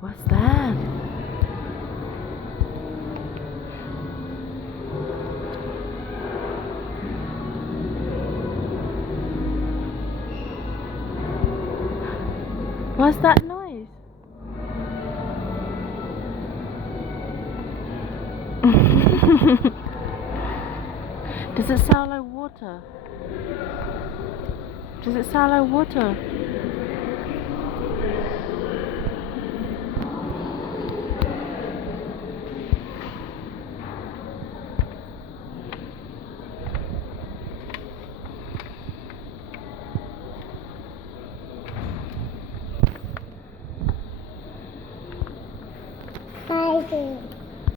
What's that? What's that noise? Does it sound like water? Does it sound like water?